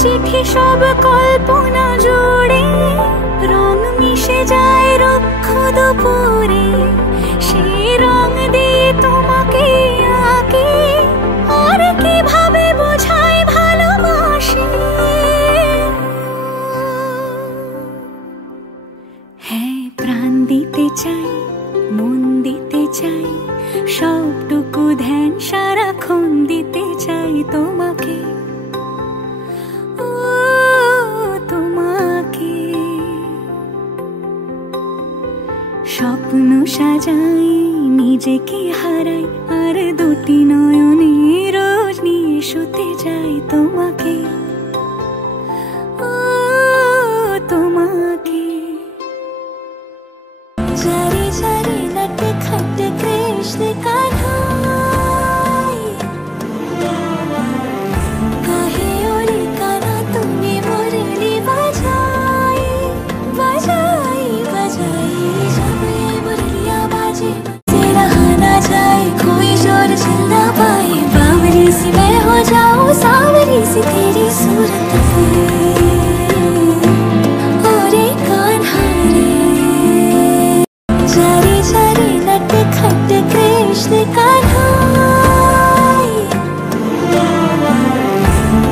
চিঠি সব কল্পনা সাজাই নিজেকে হারাই আর দুটি নয়নে রোজ নিয়ে শুতে যাই তোমাকে, ও তোমাকে। जारी जारी नट खट कृष्ण कन्हाई, काहे ओरे काना तूने मुरली बजाई बजाई बजाई। जब ये मुरलियाँ बाजे से रहा ना जाए, कोई जोर चल ना पाए। बावरी सी मैं हो जाऊँ सावरी सी तेरी सूरत पे, ओरे कान्हा रे। जारी जारी नट खट कृष्ण कन्हाई,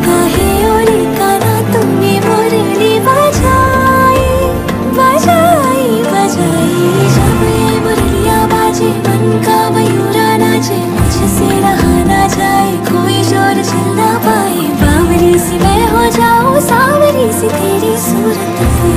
काहे ओरे काना तूने मुरली बजाई बजाई बजाई। जब ये मुरलियाँ बाजे मन का मयूरा नाचे, मुझसे रहा ना जाए कोई जोर चल ना पाए। बावरी सी मैं हो जाऊँ सावरी सी तेरी सूरत पे।